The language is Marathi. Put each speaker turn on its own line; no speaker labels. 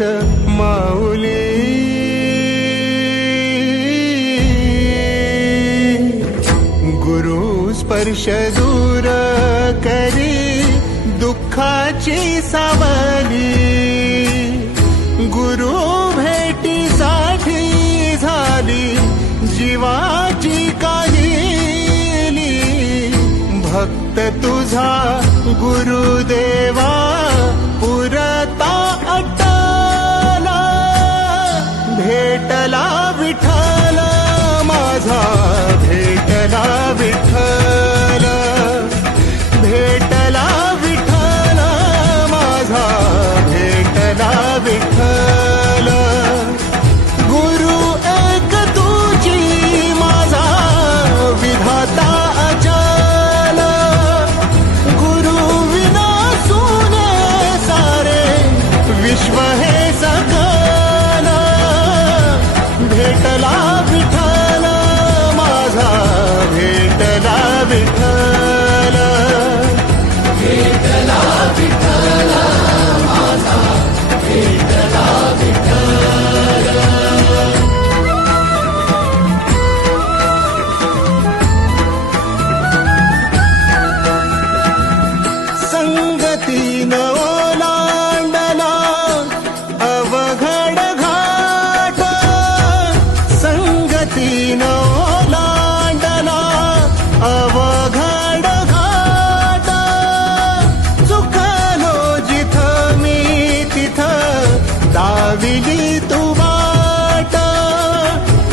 गीतेच माऊली. गुरु स्पर्श दूर करी दुःखाची सावली. गुरु भेटीसाठी झाली जीवाची काहीली. भक्त तुझा गुरुदेवा पुरता لا संगतीन ओलांडला अवघड घाट. संगतीन ओलांडला अवघड घाट. चुकलो जिथ मी तिथ दाविली